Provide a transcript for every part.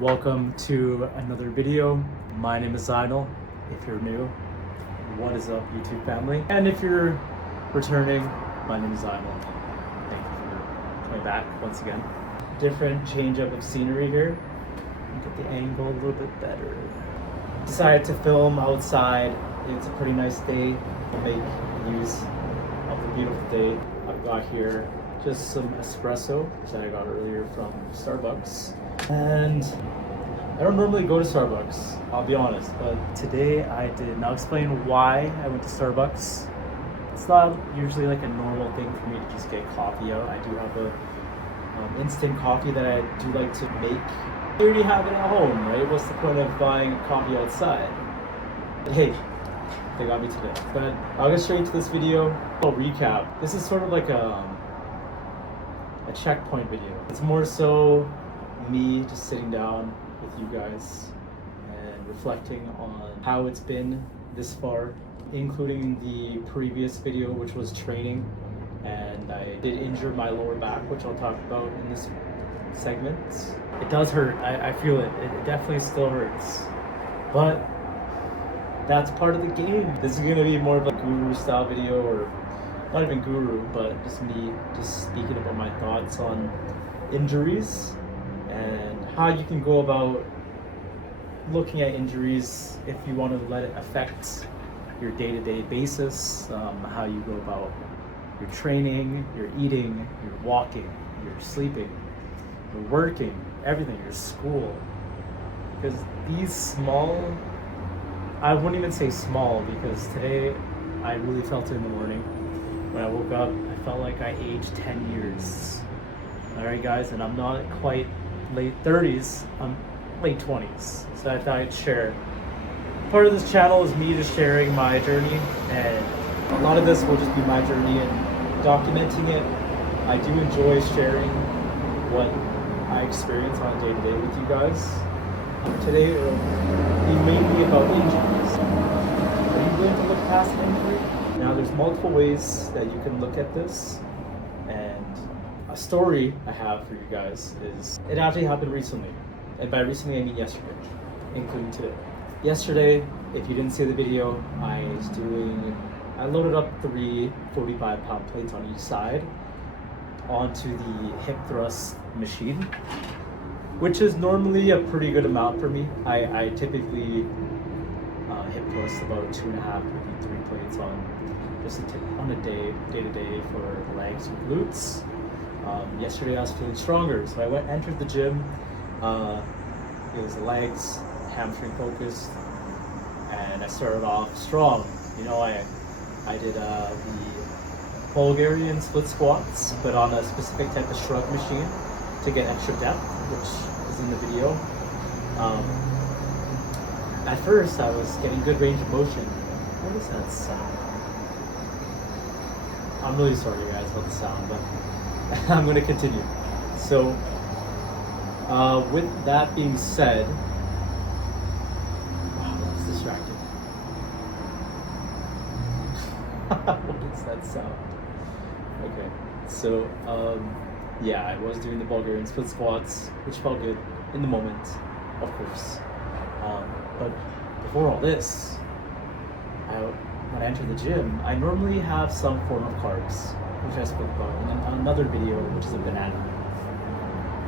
Welcome to another video. My name is Zainal. If you're new, what is up, YouTube family? And if you're returning, my name is Zainal. Thank you for coming back once again. Different change up of scenery here. Get the angle a little bit better. Decided to film outside. It's a pretty nice day to make use of the beautiful day. I've got here just some espresso that I got earlier from Starbucks. And I don't normally go to Starbucks, I'll be honest, but today I did. Now explain why I went to Starbucks. It's not usually like a normal thing for me to just get coffee out. I do have a instant coffee that I do like to make. I already have it at home, right? What's the point of buying coffee outside? But hey, they got me today. But I'll get straight into this video. I'll recap. This is sort of like a checkpoint video. It's more so me just sitting down with you guys and reflecting on how it's been this far, including the previous video, which was training, and I did injure my lower back, which I'll talk about in this segment. It does hurt. I feel it. It definitely still hurts, but that's part of the game. This is gonna be more of a guru style video, or not even guru, but just me just speaking about my thoughts on injuries and how you can go about looking at injuries if you want to let it affect your day-to-day basis, how you go about your training, your eating, your walking, your sleeping, your working, everything, your school. Because these small, I wouldn't even say small, because today I really felt it in the morning. When I woke up, I felt like I aged 10 years. Alright guys, and I'm not quite late 30s, I'm late 20s. So I thought I'd share. Part of this channel is me just sharing my journey, and a lot of this will just be my journey and documenting it. I do enjoy sharing what I experience on a day-to-day with you guys. Today it will be mainly about injuries. Are you willing to look past an injury? Now there's multiple ways that you can look at this, and a story I have for you guys is, it actually happened recently. And by recently I mean yesterday, including today. Yesterday, if you didn't see the video, I loaded up 3 45-pound plates on each side onto the hip thrust machine, which is normally a pretty good amount for me. I typically hip thrust about 2.5, maybe 3 plates on a day-to-day for the legs and glutes. Yesterday I was feeling stronger, so I entered the gym. It was legs, hamstring focused, and I started off strong. You know, I did the Bulgarian split squats, but on a specific type of shrug machine to get extra depth, which is in the video. At first I was getting good range of motion. What is that sound? I'm really sorry guys about the sound, but I'm going to continue. So, with that being said, wow, I was distracted. What is that sound? Okay, so, yeah, I was doing the Bulgarian split squats, which felt good in the moment, of course. But before all this, when I enter the gym, I normally have some form of carbs, which I spoke about in another video, which is a banana.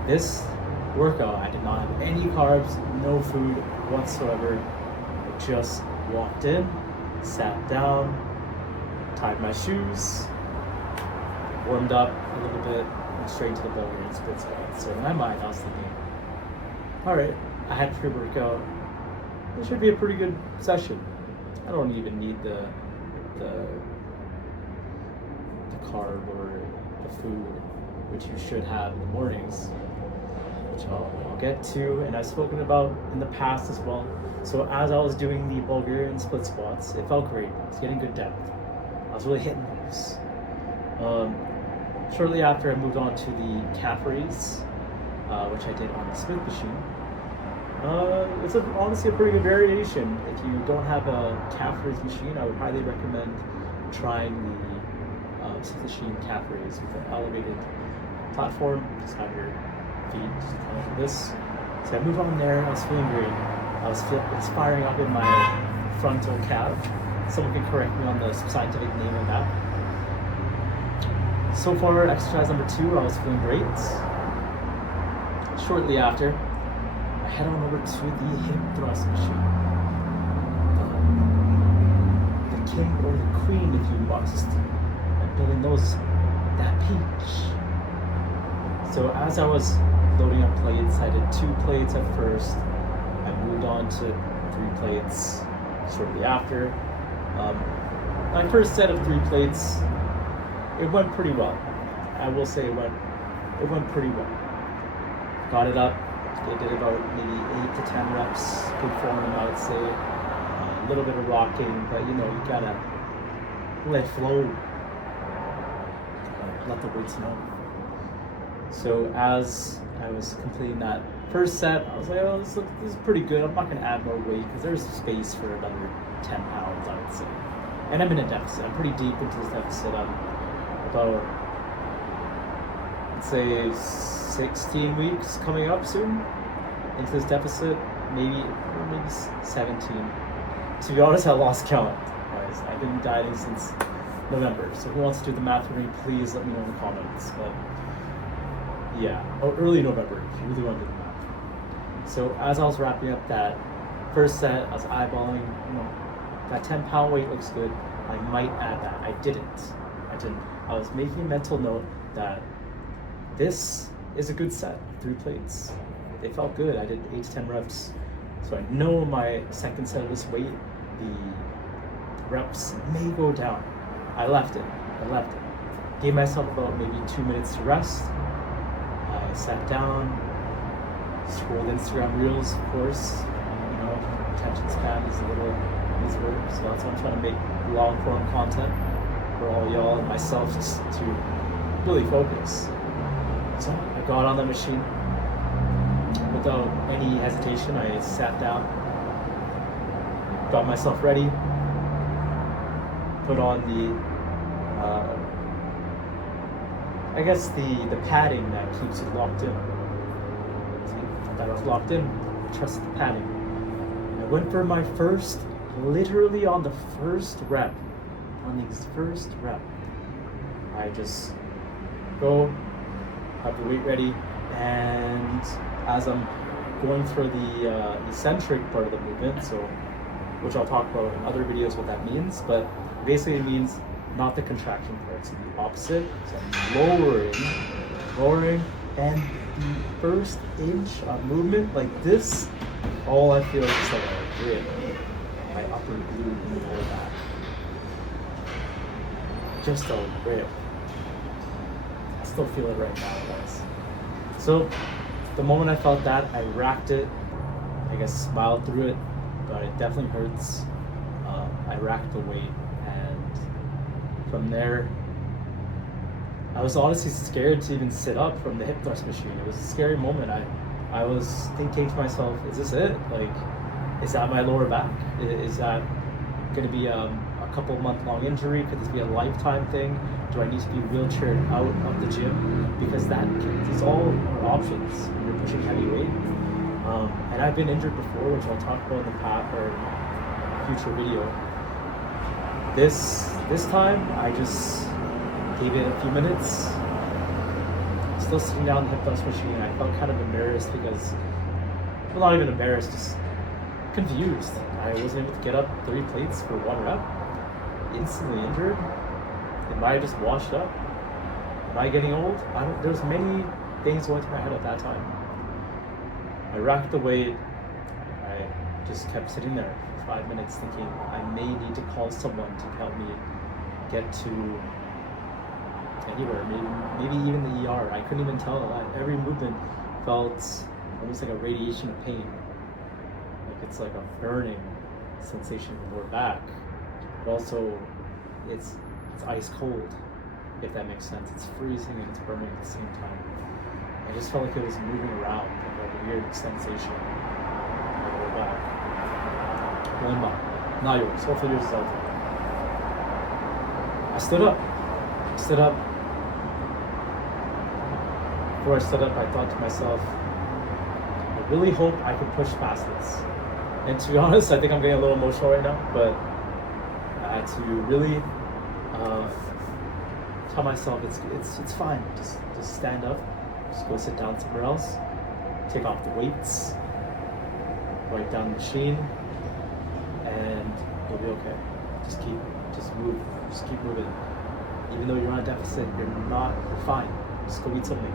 This workout, I did not have any carbs, no food whatsoever. I just walked in, sat down, tied my shoes, warmed up a little bit, and straight to the Bulgarian split squat. So in my mind, I was thinking, all right, I had pre-workout. It should be a pretty good session. I don't even need the carb or the food, which you should have in the mornings, which I'll get to, and I've spoken about in the past as well. So as I was doing the Bulgarian split squats, it felt great. I was getting good depth. I was really hitting those. Shortly after, I moved on to the calf raise, which I did on the Smith machine. It's honestly a pretty good variation. If you don't have a calf raise machine, I would highly recommend trying the Smith machine calf raise with an elevated platform. Just have your feet just kind of like this, So I moved on there, I was feeling great. It's firing up in my frontal calf. Someone can correct me on the scientific name of that. So far, exercise number 2, I was feeling great. Shortly after, I head on over to the hip thrust machine. The king or the queen, if you must. And Billy knows that peach. So as I was loading up plates, I did 2 plates at first. I moved on to 3 plates shortly after. My first set of 3 plates, it went pretty well. I will say it went pretty well. Got it up. I did about maybe 8 to 10 reps. Good form, I would say. A little bit of rocking, but you gotta let it flow. Let the weights know. So as I was completing that first set, I was like, oh, this is pretty good. I'm not gonna add more weight because there's space for another 10 pounds, I would say. And I'm in a deficit. I'm pretty deep into this deficit. I'm about, let's say, 16 weeks coming up soon into this deficit, maybe 17. To be honest, I lost count, guys. I've been dieting since November. So who wants to do the math for me, please let me know in the comments. But yeah, early November, if you really want to do the math. So as I was wrapping up that first set, I was eyeballing, that 10-pound weight looks good. I might add that. I didn't. I was making a mental note that this is a good set, 3 plates. They felt good. I did 8 to 10 reps. So I know my second set of this weight, the reps may go down. I left it. Gave myself about maybe 2 minutes to rest. I sat down, scrolled Instagram Reels, of course. Attention span is a little easier. So that's why I'm trying to make long form content for all y'all and myself just to really focus. So I got on the machine. Without any hesitation, I sat down, got myself ready, put on the padding that keeps it locked in. See, that was locked in, trust the padding. I went for my first, literally on the first rep, I just go, have the weight ready, and as I'm going for the eccentric part of the movement, which I'll talk about in other videos what that means, but basically it means not the contraction part, so the opposite. So I'm lowering, and the first inch of movement like this, all I feel is just like a grip, my upper glute and lower back. Just a grip. I still feel it right now, guys. So the moment I felt that, I racked it. I guess smiled through it, but it definitely hurts. I racked the weight, and from there, I was honestly scared to even sit up from the hip thrust machine. It was a scary moment. I was thinking to myself, is this it? Like, is that my lower back? Is that going to be a couple month long injury? Could this be a lifetime thing? Do I need to be wheelchaired out of the gym? Because these all are options when you're pushing heavy weight. And I've been injured before, which I'll talk about in the past or future video. This time, I just gave it a few minutes. Still sitting down the hip thrust machine, and I felt kind of embarrassed because, well, not even embarrassed, just confused. I wasn't able to get up 3 plates for 1 rep. Instantly injured. Am I just washed up? Am I getting old? There's many things going through my head at that time. I racked the weight. I just kept sitting there for 5 minutes thinking I may need to call someone to help me get to anywhere, maybe even the ER. I couldn't even tell. Every movement felt almost like a radiation of pain. Like it's like a burning sensation in the lower back. But also, it's ice cold, if that makes sense. It's freezing and it's burning at the same time. I just felt like it was moving around, like a weird sensation in my lower back. Going by. Not yours. Hopefully yours is out there. I stood up. Before I stood up, I thought to myself, I really hope I can push past this. And to be honest, I think I'm getting a little emotional right now, but I had to really tell myself it's fine. Just stand up, just go sit down somewhere else, take off the weights, write down the machine, and you'll be okay. Just keep moving. Even though you're on a deficit, you're fine. Just go eat something.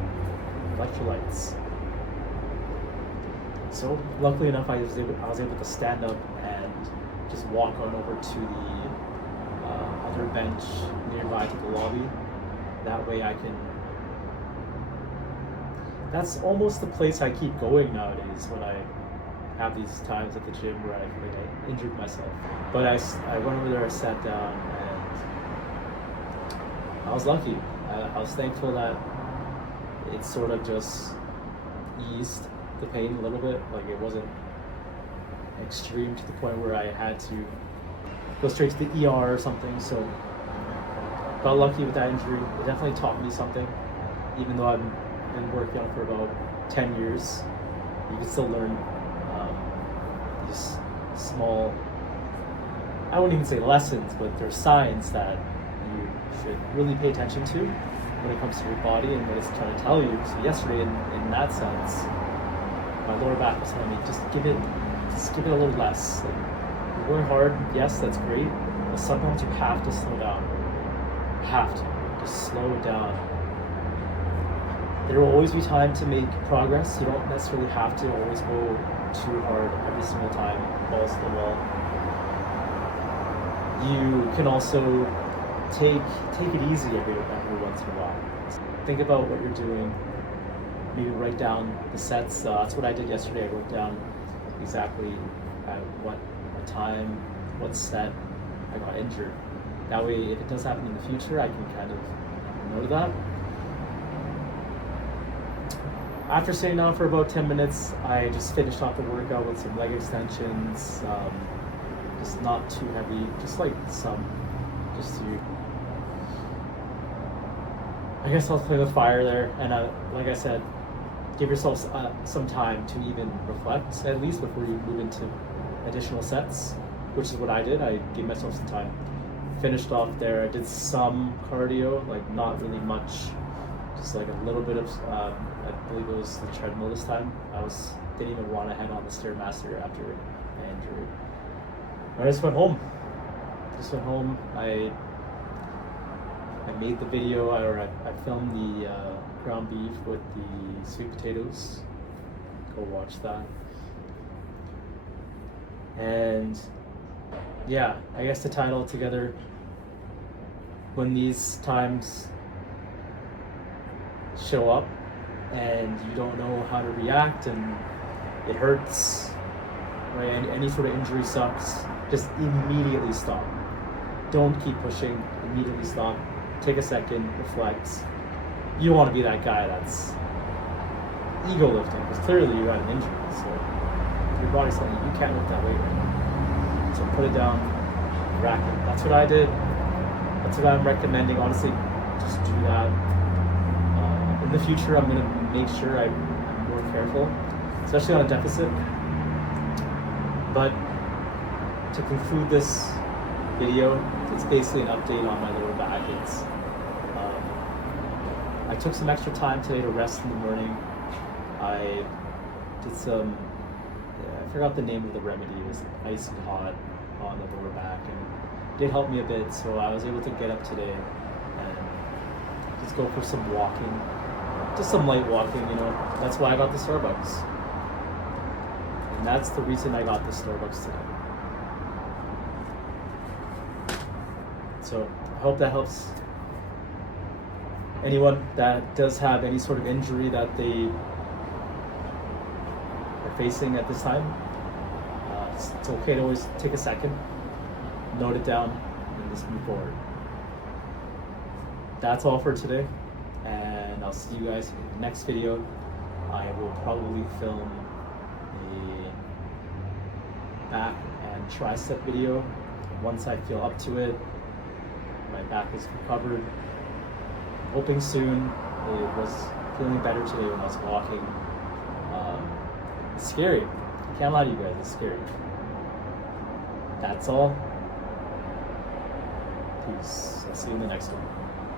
Electrolytes. So luckily enough, I was able to stand up and just walk on over to the other bench nearby to the lobby. That way I can. That's almost the place I keep going nowadays when I have these times at the gym where I feel like I injured myself. But I went over there, I sat down, and I was lucky. I was thankful that it sort of just eased the pain a little bit. Like, it wasn't extreme to the point where I had to go straight to the ER or something. So got lucky with that injury. It definitely taught me something. Even though I've been working on it for about 10 years, you can still learn these small, I wouldn't even say lessons, but they're signs that you should really pay attention to when it comes to your body and what it's trying to tell you. So yesterday, in that sense, my lower back was telling me, just give it a little less. Like, you're going hard, yes, that's great, but sometimes you have to slow down. You have to just slow down. There will always be time to make progress. You don't necessarily have to always go too hard every single time, balls to the wall. You can also take it easy every once in a while. Think about what you're doing. Maybe write down the sets. That's what I did yesterday. I wrote down exactly at what time, what set I got injured. That way, if it does happen in the future, I can kind of know that. After sitting down for about 10 minutes, I just finished off the workout with some leg extensions, just not too heavy, just to, I guess I'll play with fire there. And like I said, give yourself some time to even reflect, at least before you move into additional sets, which is what I did. I gave myself some time. Finished off there. I did some cardio, like not really much, just like a little bit of, I believe it was the treadmill this time. Didn't even want to head on the Stairmaster after my injury. I just went home. I made the video, I filmed the ground beef with the sweet potatoes. Go watch that. And yeah, I guess to tie it all together, when these times show up and you don't know how to react and it hurts, right? And any sort of injury sucks, just immediately stop. Don't keep pushing, immediately stop. Take a second, reflect. You don't want to be that guy that's ego lifting, because clearly you got an injury, so your body's telling you can't lift that weight right now. So put it down, rack it. That's what I did. That's what I'm recommending. Honestly, just do that. In the future, I'm going to make sure I'm more careful, especially on a deficit. But to conclude this video, it's basically an update on my lower back. I took some extra time today to rest in the morning. I did some, I forgot the name of the remedy. It was icy hot on the lower back, and it did help me a bit. So I was able to get up today and just go for some walking, just some light walking. That's why I got the Starbucks, and that's the reason I got the Starbucks today. So I hope that helps anyone that does have any sort of injury that they are facing at this time. It's okay to always take a second, note it down, and just move forward. That's all for today, and I'll see you guys in the next video. I will probably film a back and tricep video once I feel up to it. My back is recovered. Hoping soon. It was feeling better today when I was walking. It's scary. I can't lie to you guys, it's scary. That's all. Peace. I'll see you in the next one.